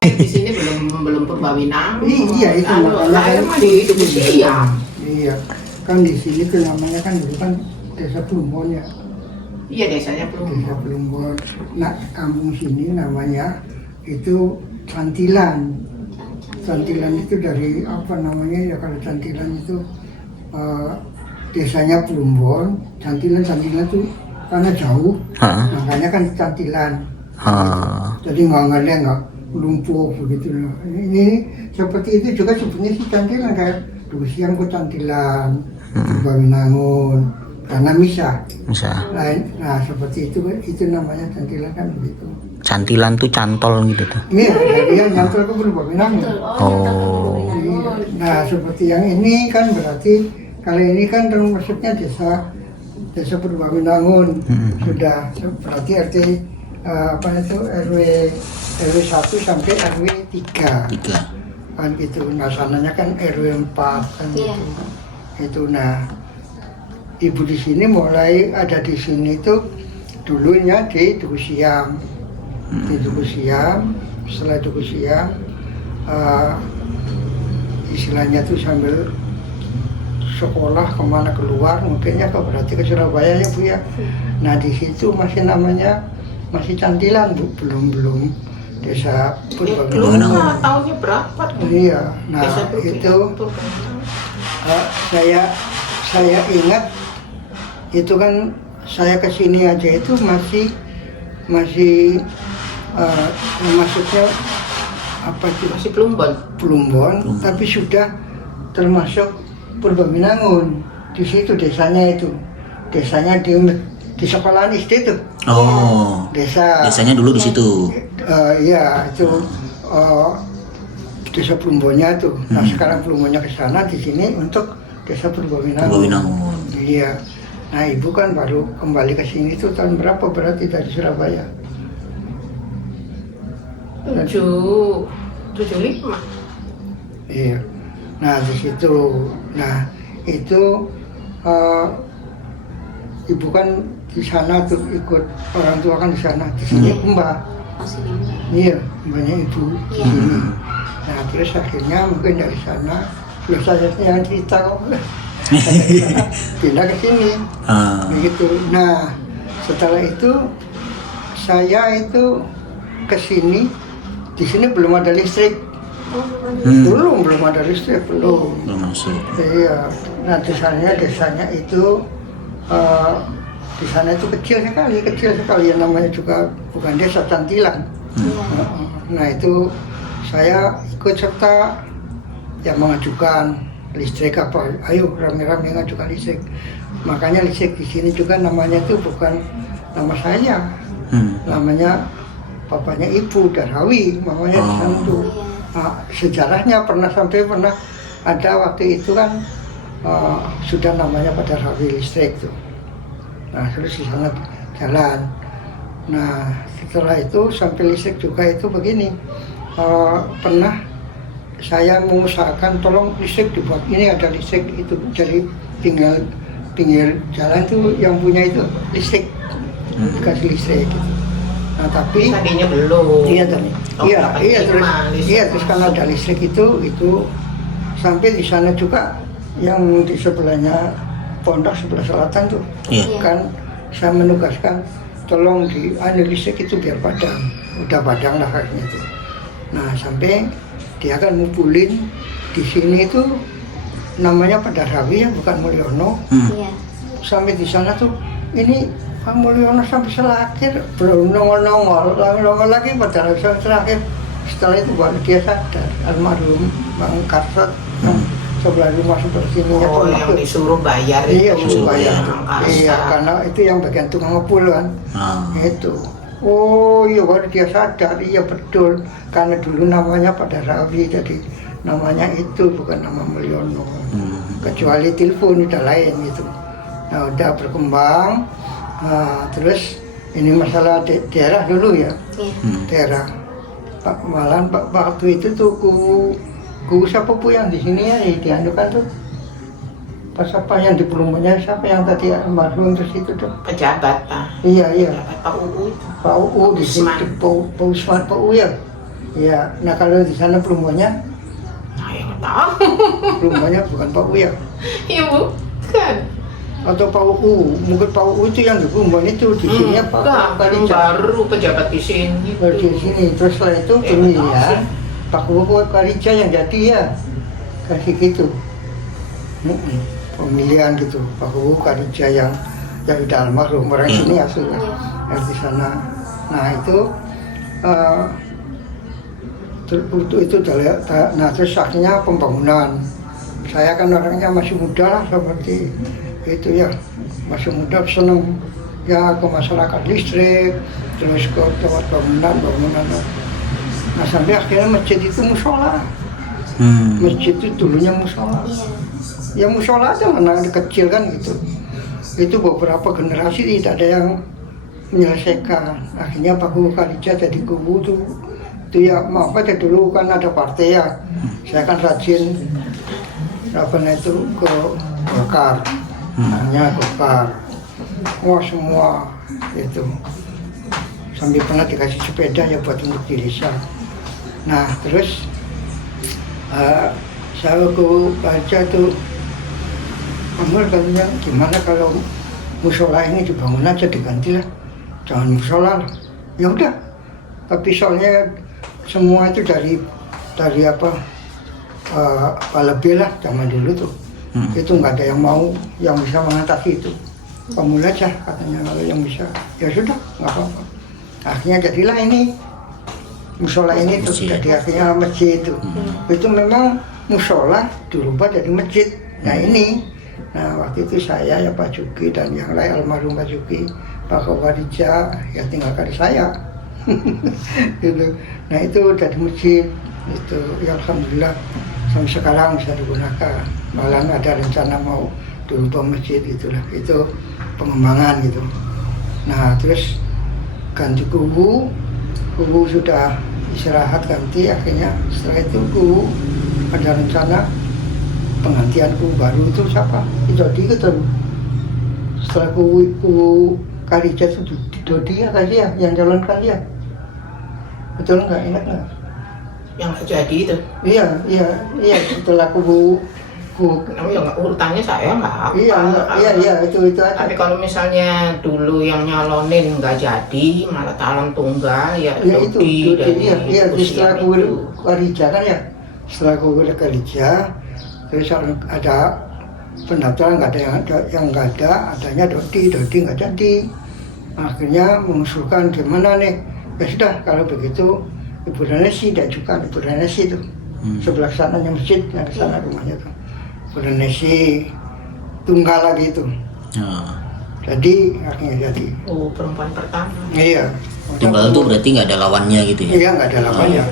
Di sini belum Purwawinangun. Iya, itu Lahir mah di Siam. Iya, kan di sini tuh namanya kan dulu kan desa Plumbon ya. Iya, desanya Desa Plumbon. Plumbon. Nah, kampung sini namanya itu Cantilan. Cantilan itu dari apa namanya ya, kalau Cantilan itu desanya Plumbon. Cantilan itu karena jauh, makanya kan Cantilan. Jadi nggak lumpuh begitu loh. Ini seperti itu juga sebenarnya si Cantilan kayak dulu siang ke Cantilan, Purwawinangun, karena misah. Nah seperti itu namanya Cantilan kan begitu. Cantilan tuh cantol gitu tuh. Iya, jadi yang nyantol ke Purwawinangun. Oh. Nah seperti yang ini kan berarti kali ini kan maksudnya desa Purwawinangun sudah berarti RT apa itu RW 1 sampai RW 3 kan gitu. Nah sananya kan RW 4 kan gitu. Itu nah ibu di sini mulai ada di sini tuh dulunya di Duku Siam. Di Duku Siam, setelah Duku Siam istilahnya tuh sambil sekolah kemana keluar mungkinnya berarti ke Surabaya ya Bu ya. Nah di situ masih namanya masih Cantilan Bu, belum desa Purwawinangun. Tahunnya berapa? Iya, nah itu saya ingat itu kan saya kesini aja itu masih maksudnya apa itu Masih Plumbon. tapi sudah termasuk Purwawinangun. Di situ desanya di sekolahan SD itu. Oh. Desanya dulu di situ. Iya itu desa Plumbonnya tuh. Nah sekarang Plumbonnya ke sana, di sini untuk desa Purwawinangun. Iya. Nah ibu kan baru kembali ke sini tuh tahun berapa berarti dari Surabaya? 75. Iya. Nah di situ, nah itu ibu kan di sana tuh ikut orang tua kan di sana, di sini mbak. Iya, mbaknya ibu di sini. Nah terus akhirnya mungkin dari sana, terus saya yang cerita kok pindah ke sini, begitu. Nah setelah itu saya itu ke sini, di sini belum ada listrik. Belum ada listrik, belum masuk. Iya. Nah desanya itu di sana itu kecil sekali yang namanya juga bukan desa Cantilan. Nah itu saya ikut serta yang mengajukan listrik apa, ayo rame-rame mengajukan listrik. Makanya listrik di sini juga namanya itu bukan nama saya, namanya papanya ibu Darawi, mamanya di sana tuh. Nah, sejarahnya pernah ada waktu itu kan sudah namanya pada Darawi listrik tuh. Nah terus di sana jalan. Nah setelah itu sampai listrik juga itu begini, pernah saya mengusahakan tolong listrik dibuat, ini ada listrik itu jadi pinggir jalan tuh yang punya itu listrik, dikasih listrik gitu. Nah tapi tadinya belum. Terus kalau ada listrik itu sampai di sana juga yang di sebelahnya pondok sebelah selatan tuh, kan saya menugaskan tolong di listrik itu biar padam, udah padam lah kayaknya itu. Nah sampai dia akan ngumpulin di sini itu namanya Pak Darawi ya, bukan Mulyono. Sampai di sana tuh ini Pak Mulyono sampai selakir belum nongol lagi pada terakhir. Setelah itu baru dia sadar, almarhum Bang Karsot sebelah rumah seperti ini. Yang disuruh bayar itu. Iya, disuruh bayar. Iya, karena itu yang bagian tukang ngepul kan. Itu. Oh iya, baru dia sadar, iya betul. Karena dulu namanya Pak Darawi, jadi namanya itu bukan nama Mulyono. Kecuali telepon udah lain gitu. Nah udah berkembang. Nah, terus ini masalah daerah dulu ya. Daerah. Pak Malan, Pak waktu itu tuh ku siapa Bu yang di sini ya dianukan tuh, pas apa yang di Plumbonnya siapa yang tadi almarhum terus itu tuh pejabat iya Pak UU itu. Pak UU di sini Pak Usman Pak UU ya Iya, nah kalau di sana Plumbonya, Nah, yang tahu. Plumbonya bukan Pak U ya? Ya bukan. Atau Pak U, mungkin Pak U itu yang di Plumbon itu, di sini Pak Enggak, yang Karija. baru pejabat di sini. Di sini, terus setelah itu pemilihan, Pak U Karija yang jadi ya, kasih gitu. Pemilihan gitu, Pak U Karija yang udah almarhum, orang sini aslinya, yang di sana. Nah itu, nah terus akhirnya pembangunan. Saya kan orangnya masih muda lah seperti itu ya, masih muda seneng ya ke masyarakat listrik, terus ke tempat bangunan. Nah sampai akhirnya masjid itu musola. Masjid itu dulunya musola. Ya musola aja mana kecil kan gitu. Itu beberapa generasi tidak ada yang menyelesaikan. Akhirnya Pak Guru Karija jadi kubu tuh. Itu ya maaf aja dulu kan ada partai ya. Saya kan rajin itu ke Golkar, hanya Golkar. Wah semua itu. Sambil pernah dikasih sepeda ya buat untuk di desa. Nah terus saya ke baca tuh, Amul katanya gimana kalau musola ini dibangun aja diganti lah, jangan musola lah. Ya udah, tapi soalnya semua itu dari apa lebih lah zaman dulu tuh. Itu nggak ada yang mau yang bisa mengatasi itu. Kamu aja katanya kalau yang bisa. Ya sudah, nggak apa-apa. Akhirnya jadilah ini musola ini tuh, jadi akhirnya masjid itu. Itu memang musola dirubah jadi masjid. Nah ini, nah waktu itu saya ya Pak Juki dan yang lain almarhum Pak Juki, Pak Karija ya tinggalkan saya. Gitu. Nah itu dari masjid itu ya alhamdulillah sampai sekarang bisa digunakan. Malah ada rencana mau dirubah masjid gitulah. Itu pengembangan gitu. Nah terus ganti kubu sudah istirahat ganti, akhirnya setelah itu kubu ada rencana penggantian kubu baru itu siapa? Dodi ketemu. Setelah kubu Karija itu Dodi ya kali ya yang calonkan dia. Betul nggak? Ingat nggak? Yang jadi itu. Iya setelah kubu yang urutannya saya nggak hafal. Iya itu aja. Tapi kalau misalnya dulu yang nyalonin nggak jadi, malah calon tunggal ya Dodi dari iya setelah kubu itu. Karija kan ya. Setelah kubu Karija terus ada pendaftaran nggak ada yang nggak ada, adanya Dodi nggak jadi. Akhirnya mengusulkan gimana nih? Ya sudah kalau begitu Ibu Danesi diajukan, Ibu Danesi itu sebelah sananya masjid yang di sana rumahnya tuh. Ibu Danesi tunggal lagi itu. Jadi akhirnya jadi. Oh, perempuan pertama. Iya. Tunggal itu berarti nggak ada lawannya gitu ya? Iya nggak ada lawannya.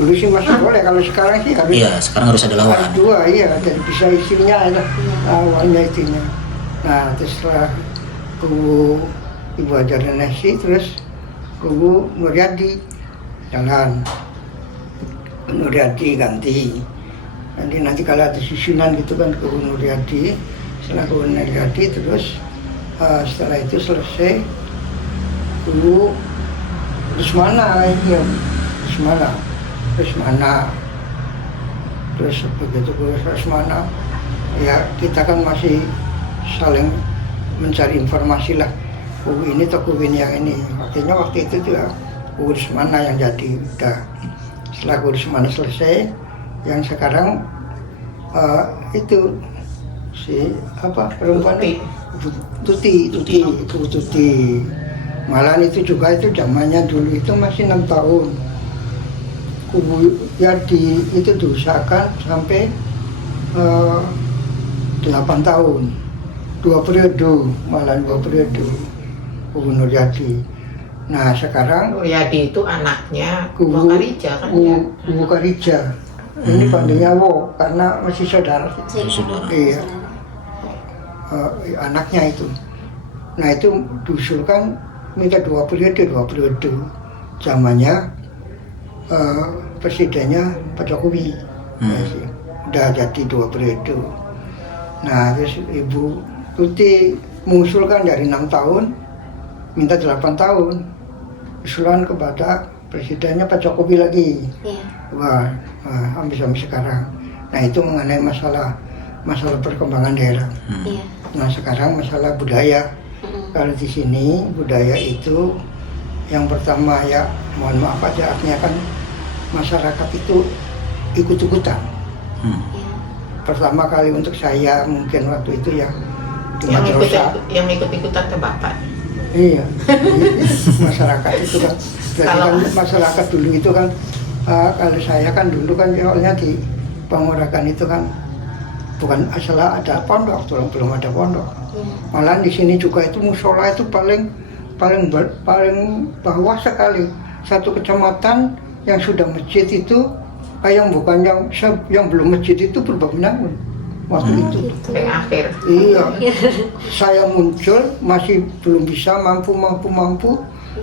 Dulu sih masih boleh, kalau sekarang sih harus. Iya, sekarang harus ada lawan. Harus dua, iya, jadi bisa isinya itu lawannya itunya. Nah terus setelah kubu Ibu Hajar Danesi terus kubu Nuryadi jalan, Nuryadi ganti. Nanti kalau ada susunan gitu kan kubu Nuryadi, setelah kubu Nuryadi terus setelah itu selesai kubu Rusmana ya, Rusmana. Terus begitu kubu Rusmana ya kita kan masih saling mencari informasi lah, kubu ini atau kubu yang ini. Artinya waktu itu juga kubu Rusmana yang jadi. Udah setelah kubu Rusmana selesai, yang sekarang itu si apa perempuan Tuti. Malahan itu juga itu zamannya dulu itu masih 6 tahun. Kubu Yadi itu diusahakan sampai 8 tahun. 2 periode, malahan 2 periode kubu Nuryadi. Nah sekarang Nuryadi itu anaknya kubu Karija kan ya? Kubu Karija. Ini pandainya Wo karena masih saudara. Iya. Anaknya itu. Nah itu diusulkan minta 2 periode. Zamannya presidennya Pak Jokowi. Udah jadi 2 periode. Nah terus Ibu Tuti mengusulkan dari 6 tahun minta 8 tahun. Usulan kepada presidennya Pak Jokowi lagi. Iya. Wah, sampai sekarang. Nah itu mengenai masalah perkembangan daerah. Iya. Nah sekarang masalah budaya. Kalau di sini budaya itu yang pertama ya, mohon maaf aja, artinya kan masyarakat itu ikut-ikutan. Iya. Pertama kali untuk saya mungkin waktu itu ya di Yang madrasah. ikut-ikutan ke Bapak. Iya, masyarakat itu kan. Jadi kan masyarakat dulu itu kan, kalau saya kan dulu kan soalnya di Panguragan itu kan bukan asal ada pondok, belum ada pondok. Malah di sini juga itu musola itu paling bawah sekali. Satu kecamatan yang sudah masjid itu, yang bukan yang belum masjid itu Purbabenangun waktu itu. Yang akhir. Iya, saya muncul masih belum bisa mampu.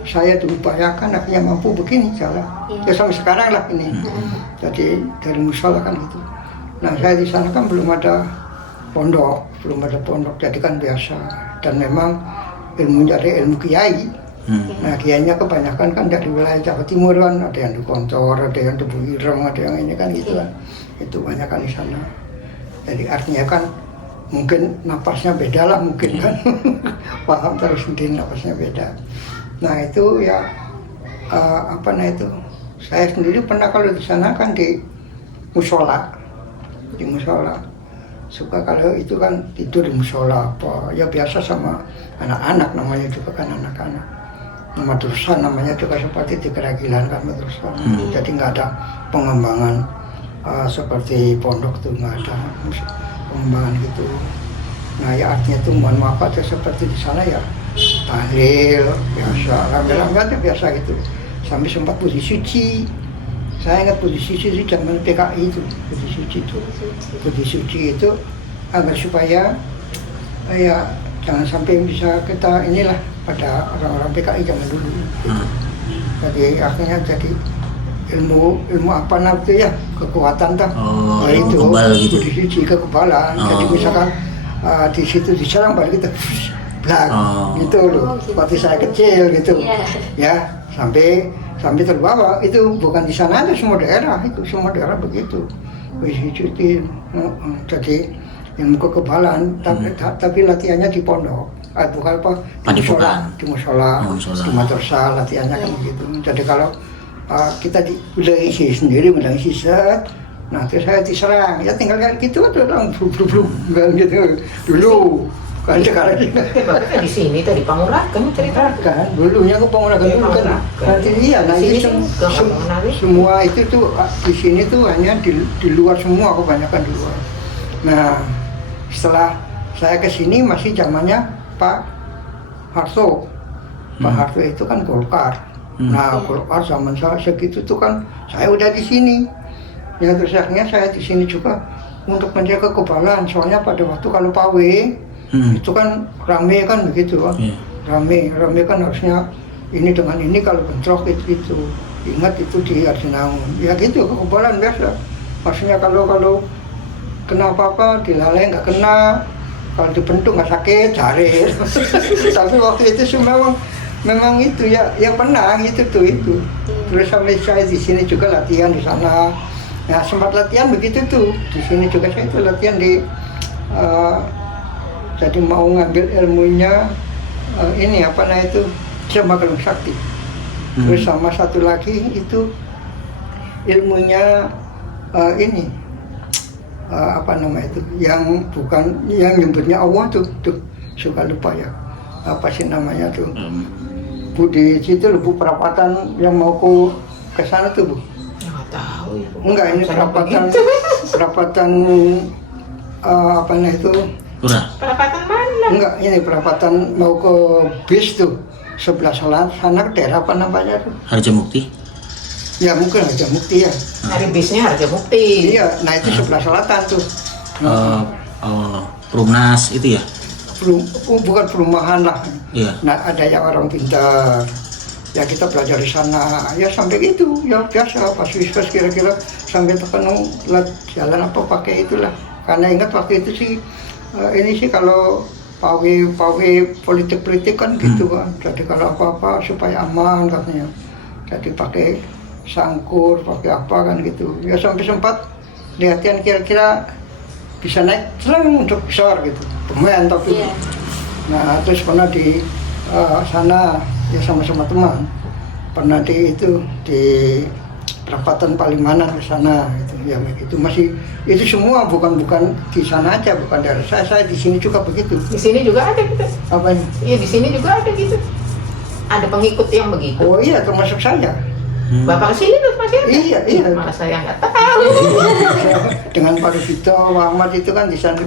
Saya diupayakan akhirnya mampu begini cara. Ya sampai sekarang lah ini. Jadi dari musola kan gitu. Nah saya di sana kan belum ada pondok. Jadi kan biasa. Dan memang ilmunya dari ilmu kiai. Nah kiainya kebanyakan kan dari wilayah Jawa Timur kan. Ada yang di Kontor, ada yang di Buireng, ada yang ini kan gitu kan. Itu banyak kan di sana. Jadi artinya kan mungkin napasnya beda lah mungkin kan. Paham terus sendiri napasnya beda. Nah itu ya saya sendiri pernah kalau di sana kan di musola. Suka kalau itu kan tidur di musola apa ya biasa sama anak-anak, namanya juga kan anak-anak. Madrasah namanya juga seperti di Keragilan kan madrasah. Jadi nggak ada pengembangan seperti pondok tuh, nggak ada pengembangan gitu. Nah ya artinya tuh mohon maaf aja seperti di sana ya tahlil biasa, rame-rame aja biasa gitu. Sampai sempat puji suci. Saya ingat puji suci itu zaman PKI itu, puji suci itu agar supaya ya jangan sampai bisa kita inilah pada orang-orang PKI zaman dulu. Jadi akhirnya jadi ilmu apa namanya ya, kekuatan dah. Itu kebal gitu. Puji suci kekebalan. Jadi misalkan di situ diserang balik kita blak gitu loh. Waktu saya kecil gitu. Ya sampai terbawa itu bukan di sana aja, semua daerah begitu. Jadi ilmu kekebalan tapi latihannya di pondok, bukan apa di musola, di madrasah latihannya kan begitu. Jadi kalau kita udah isi sendiri, udah isi set, nah terus saya diserang, ya tinggal kayak gitu aja orang blub gitu dulu. Kan sekarang Bapak di sini tadi Panguragan cerita. kan dulunya ke Panguragan dulu kan. Nanti iya, nah ini semua itu tuh di sini tuh hanya di luar semua, kebanyakan di luar. Nah setelah saya ke sini masih zamannya Pak Harto. Pak Harto itu kan Golkar. Nah Golkar zaman saya segitu tuh kan saya udah di sini. Ya terus akhirnya saya di sini juga untuk menjaga kekebalan. Soalnya pada waktu kalau pawe itu kan rame kan begitu kan. Rame kan harusnya ini dengan ini, kalau bentrok itu ingat itu di Arjunangun. Ya gitu kekebalan biasa. Maksudnya kalau kena apa-apa dilalai nggak kena, kalau dibentuk nggak sakit cari. Tapi waktu itu memang itu ya yang pernah itu. Terus sampai saya di sini juga latihan di sana. Nah sempat latihan begitu tuh di sini juga saya itu latihan di jadi mau ngambil ilmunya ini apa namanya itu Magelung Sakti. Terus sama satu lagi itu ilmunya ini apa namanya itu yang bukan yang nyebutnya Allah tuh suka lupa ya, apa sih namanya tuh Bu, di situ Bu, perapatan yang mau ke sana tuh Bu. Nggak tahu ya. Enggak, ini perapatan apa namanya itu Perapatan mana? enggak, ini perapatan mau ke bis tuh sebelah sana daerah apa namanya tuh? Harjamukti. Ya mungkin Harjamukti ya. Hari bisnya Harjamukti. Iya, nah itu sebelah selatan tuh. Perumnas itu ya? Bukan perumahan lah. Iya. Nah ada yang orang pintar. Ya kita belajar di sana. Ya sampai gitu, ya biasa pas wiskas kira-kira sampai terkenung jalan apa pakai itulah. Karena ingat waktu itu sih ini sih kalau pawe politik kan gitu kan. Jadi kalau apa-apa supaya aman katanya. jadi pakai sangkur, pakai apa kan gitu. Ya sampai sempat latihan kira-kira bisa naik untuk besar gitu, pemain tapi. Nah terus pernah di sana ya sama-sama teman, pernah di perapatan Palimanan ke sana gitu. Ya begitu masih itu semua bukan di sana aja, bukan dari saya di sini juga begitu. Di sini juga ada gitu. Apa ini? Iya di sini juga ada gitu. Ada pengikut yang begitu. Oh iya termasuk saya. Bapak kesini terus masih ada? Iya. Malah saya nggak tahu. Dengan Pak Rufito, Muhammad itu kan di sana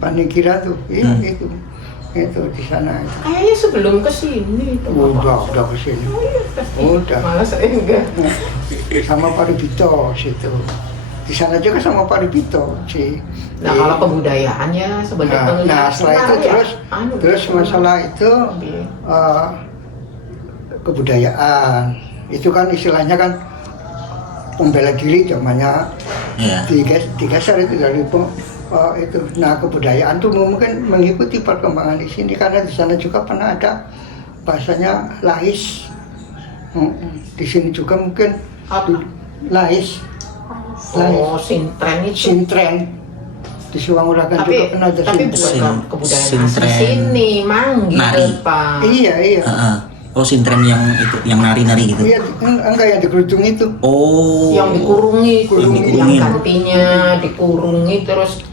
panigira tuh. Iya itu di sana. Kayaknya sebelum kesini itu. Udah kesini. Oh, iya, Udah. malah saya enggak. Sama Pak Rufito situ. Di sana juga sama Pak Rufito sih. Nah kalau kebudayaannya sebetulnya. Nah setelah itu terus masalah itu kebudayaan itu kan istilahnya kan pembela diri zamannya digeser itu dari itu. Nah kebudayaan tuh mungkin mengikuti perkembangan di sini karena di sana juga pernah ada bahasanya lahis. Di sini juga mungkin lahis. Oh sintren itu. Sintren di Suwanguragan juga pernah ada tapi bukan kebudayaan asli sini, manggil nari. Pak. Iya. Oh sintren yang itu, yang nari-nari gitu. Iya, enggak yang dikerudung itu. Oh. Yang dikurungi, Dikurungin. yang gantinya dikurungi terus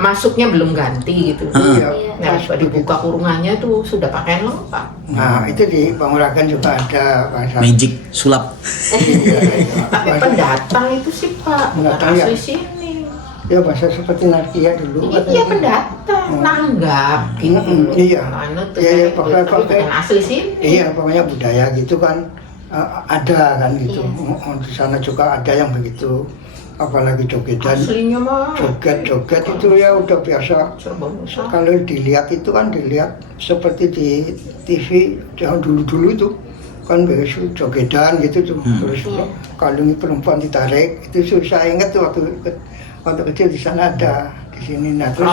masuknya belum ganti gitu. Iya. Nah, dibuka kurungannya tuh sudah pakaian lengkap. Nah, itu di Panguragan juga ada bahasa. Magic sulap. Tapi pendatang itu sih Pak, bukan Pendatang, ya. asli sini. Ya bahasa seperti Narkia dulu. Iya pendatang, nanggap gitu. Iya. Mana tuh Iya, tapi pakai. bukan asli sini. Iya, pokoknya budaya gitu kan ada kan gitu. Di sana juga ada yang begitu. Apalagi jogedan. Aslinya mah Joget itu ya udah biasa. Serba Kalau dilihat itu kan dilihat seperti di TV yang dulu-dulu itu kan biasa jogedan gitu tuh. Terus kalung perempuan ditarik itu saya ingat tuh waktu kecil di sana ada di sini. Nah terus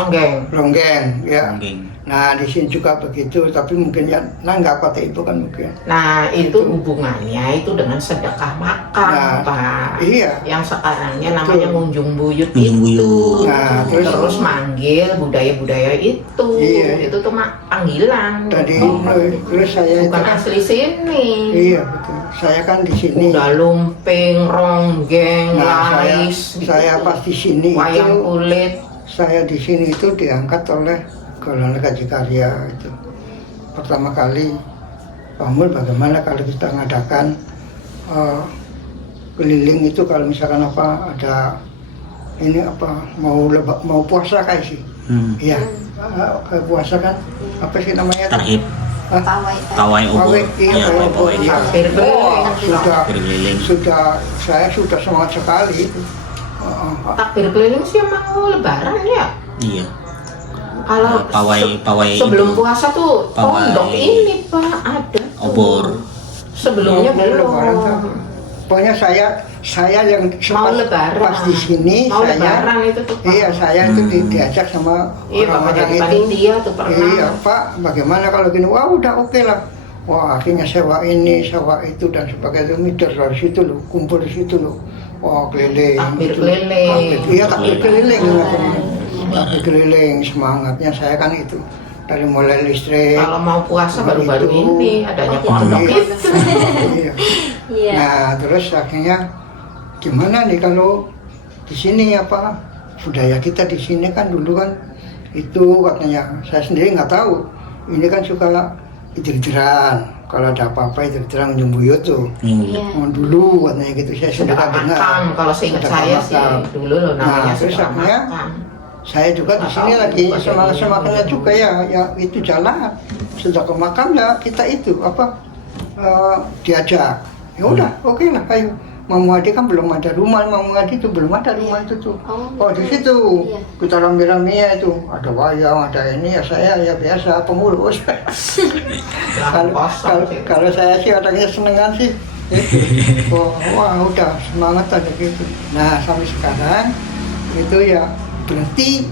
ronggeng ya. Nah di sini juga begitu tapi mungkin ya nanggap kata itu kan mungkin. Nah itu hubungannya itu dengan sedekah makan Pak. Iya. Yang sekarangnya namanya ngunjung buyut Ngunjung itu. buyut. Nah, terus manggil budaya-budaya itu. Iya. Itu tuh panggilan. Tadi terus saya bukan itu kan, asli sini. iya betul. Saya kan di sini. Udah lumping, ronggeng, lais. Saya pas di sini wayang kulit. Saya di sini itu diangkat oleh Golongan Kaji Karya itu. Pertama kali, Pak Mul bagaimana kalau kita mengadakan keliling itu kalau misalkan apa ada ini apa mau puasa kayak sih. Iya. Puasa kan apa sih namanya? Tarhib. Pawai obor. Iya, pawai. Sudah saya sudah semangat sekali itu. Takbir keliling sih mau lebaran ya? Iya. Kalau pawai sebelum itu. puasa tuh pondok ini Pak ada obor. Sebelumnya belum. Pokoknya saya yang mau lebaran pas di sini mau saya lebaran itu tuh Pak. Iya saya itu diajak sama orang-orang itu. Panitia tuh pernah. Iya Pak, bagaimana kalau gini? Wah udah oke lah. Wah akhirnya sewa ini, sewa itu dan sebagainya. Mider dari situ loh, kumpul di situ loh. Wah keliling. Takbir keliling. Iya takbir keliling. Takbir keliling semangatnya saya kan itu. Dari mulai listrik. Kalau mau puasa baru-baru ini adanya pondok itu. Iya. Nah terus akhirnya gimana nih kalau di sini apa budaya kita di sini kan dulu kan itu katanya saya sendiri nggak tahu. Ini kan suka idir-idiran. Kalau ada apa-apa idir-idiran nyumbuyut tuh. Dulu katanya gitu saya sudah dengar. Kalau seingat saya sih dulu loh namanya terus akhirnya saya juga di sini lagi semangat-semangatnya juga ya itu jalan sudah ke makam ya kita itu apa diajak ya udah oke lah ayo Mamu Adi kan belum ada rumah Mamu Adi itu belum ada rumah itu tuh di situ kita rame-rame ya itu ada wayang ada ini ya saya ya biasa pengurus kalau saya sih orangnya senengan sih wah udah semangat aja gitu. Nah sampai sekarang itu ya berhenti,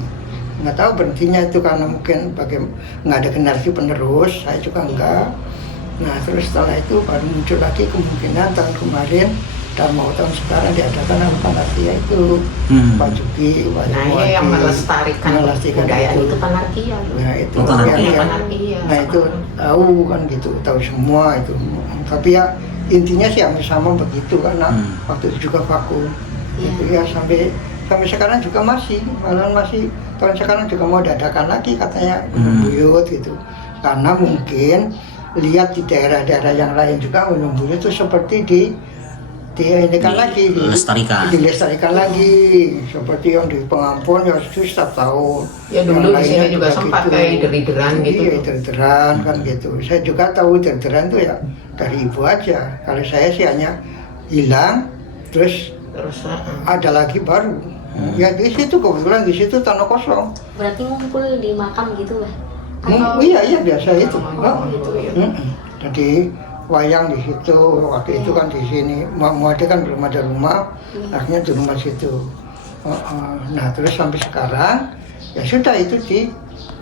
nggak tahu berhentinya itu karena mungkin nggak ada generasi penerus, saya juga enggak. Nah terus setelah itu baru muncul lagi kemungkinan tahun kemarin dan mau tahun sekarang diadakan Panarkia itu Pak Juki, Pak Nah, Juki, yang melestarikan budaya itu Panarkia. Nah itu Panarkia. Panarkia. nah itu tahu kan gitu, tahu semua itu. Tapi ya intinya sih hampir sama begitu karena waktu itu juga vakum. Itu ya sampai sekarang juga malahan masih tahun sekarang juga mau diadakan lagi katanya Gunung Buyut gitu. Karena mungkin lihat di daerah-daerah yang lain juga Gunung Buyut itu seperti dilestarikan lagi seperti yang di Pengampun ya itu setiap tahun. Ya dulu di sini juga sempat gitu. kayak deri-deran gitu. Iya, deri-deran kan gitu. Saya juga tahu deri-deran itu ya dari ibu aja. Kalau saya sih hanya hilang terus ada lagi baru. Ya di situ kebetulan di situ tanah kosong. Berarti ngumpul di makam gitu lah? Iya biasa itu. Gitu ya. Jadi wayang di situ waktu itu kan di sini mau ada kan belum ada rumah, akhirnya di rumah situ. Nah terus sampai sekarang ya sudah itu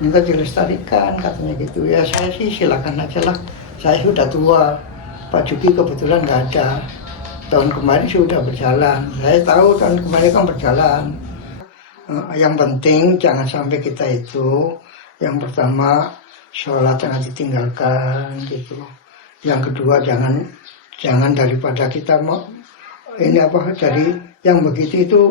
minta dilestarikan katanya gitu. Ya saya sih silakan aja lah. Saya sudah tua, Pak Juki kebetulan nggak ada. Tahun kemarin sudah berjalan. Saya tahu tahun kemarin kan berjalan. Yang penting jangan sampai kita itu yang pertama sholat jangan ditinggalkan gitu. Yang kedua jangan daripada kita mau ini apa dari yang begitu itu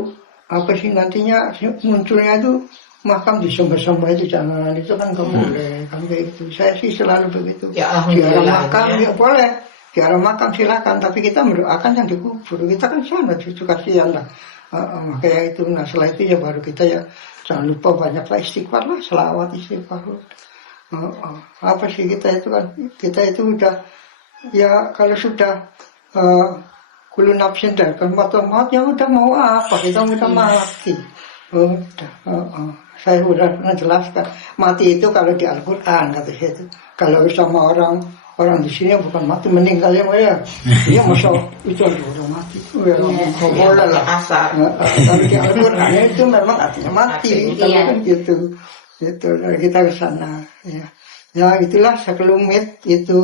apa sih nantinya munculnya itu makam disembah-sembah itu jangan, itu kan nggak boleh kan kayak gitu. Saya sih selalu begitu. Ya, di arah makam ya boleh, di arah makam silakan, tapi kita mendoakan yang dikubur. Kita kan sana itu kasihan lah. Makanya itu, nah setelah itu ya baru kita ya jangan lupa banyaklah istighfar lah, selawat istighfar. Apa sih kita itu udah ya kalau sudah kulu nafsin dan maut ya udah mau apa kita udah mati. Saya udah pernah jelaskan mati itu kalau di Al-Quran kata saya itu kalau sama orang di sini bukan mati meninggal ya dia masa itu udah mati boleh lah asar. Kalau di Al-Quran itu memang artinya mati kan gitu kita ke sana ya itulah sekelumit itu.